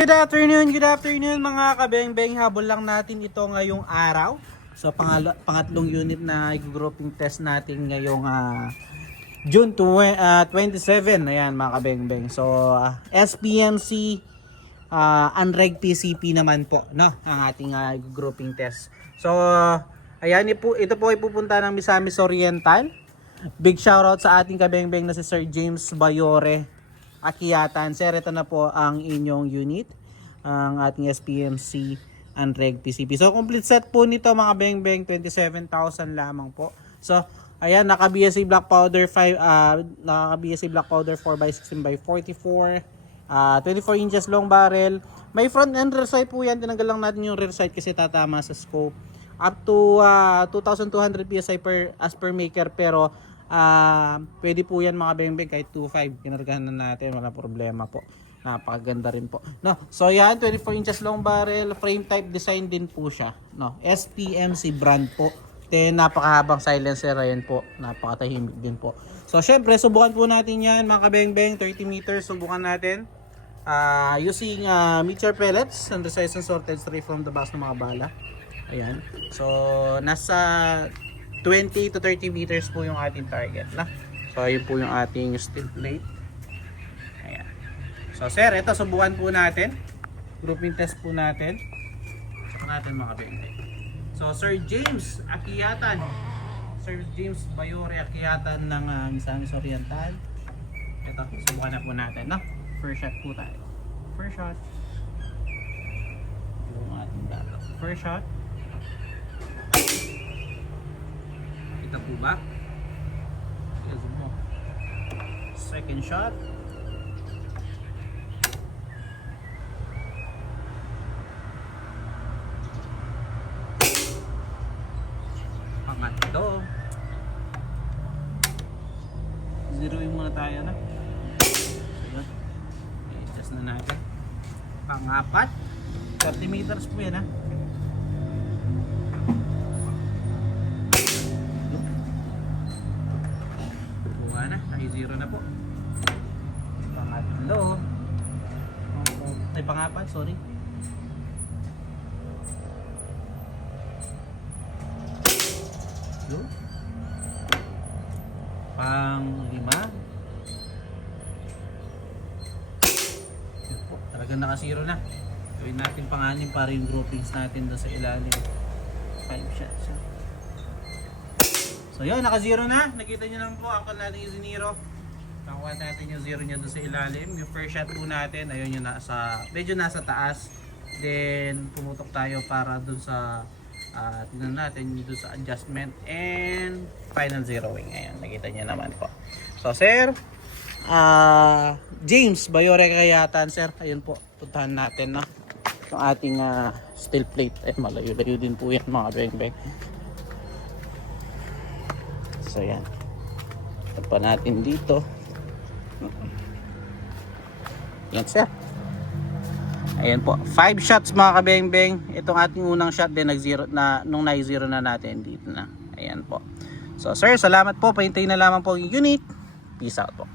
Good afternoon mga kabeng-beng. Habol lang natin ito ngayong araw. So pangatlong unit na grouping test natin ngayong June 27. Ayan mga kabeng-beng. So SPMC Unreg PCP naman po, no, ang ating grouping test. So ayan ito po ay pupunta ng Misamis Oriental. Big shoutout sa ating kabeng-beng na si Sir James Bayore Akiyatan. Sir, ito na po ang inyong unit, ang ating SPMC Unreg PCP. So complete set po nito mga beng-beng, 27,000 lamang po. So ayan, naka BSA black powder 4x16 by 44, 24 inches long barrel. May front and rear sight po yan. Tinanggal lang natin yung rear sight kasi tatama sa scope. Up to 2,200 PSI as per maker, pero pwede po yan mga beng-beng kahit 2.5 kinargahan na natin, wala problema po. Napakaganda rin po, no. So yan, 24 inches long barrel, frame type design din po siya, no. SPMC brand po. Then napakahabang silencer, ayan po, napakatahimik din po. So syempre subukan po natin yan mga kabeng-beng. 30 meters subukan natin using meteor pellets and the size and sorted straight from the box ng mga bala. Ayan, so nasa 20 to 30 meters po yung ating target na. So ayun po yung ating steel plate. Ayan. So sir, ito subukan po natin. Grouping test po natin. Saka natin mga kabeng-beng. So Sir James Akiyatan. Sir James Bayore Akiyatan ng Misamis Oriental. Ito, subukan na po natin, no? First shot po tayo. First shot. Yung ating data. First shot. Kita po ba? Second shot. Pangatlo. Zeroin muna tayo na. I-adjust na natin. Pangapat. 30 meters po yan, ha. Na, zero na po. Pangatlo. Ay, pangapat, sorry. Pang-lima. Talagang naka-zero na. Gawin natin pang-anim para yung groupings natin doon sa ilalim. 5 shots. So yun, naka-zero na. Nakita nyo naman po, akal natin yung zero. Nakuha natin yung zero niya doon sa ilalim. Yung first shot po natin, ayun yung medyo nasa taas. Then pumutok tayo para doon sa tingnan natin doon sa adjustment and final zeroing. Ayan, nakita nyo naman po. So sir, James Bayore Akiyatan, sir, ayun po, puntahan natin, no, yung ating steel plate. Eh, malayo-layo din po yan mga beng-beng. So yan, pa natin dito. Yan sir. Ayan po, 5 shots mga kabeng-beng. Itong ating unang shot din nag-zero na, nung na-zero na natin dito na. Ayan po. So sir, salamat po. Pahintayin na lamang po yung unit. Peace out po.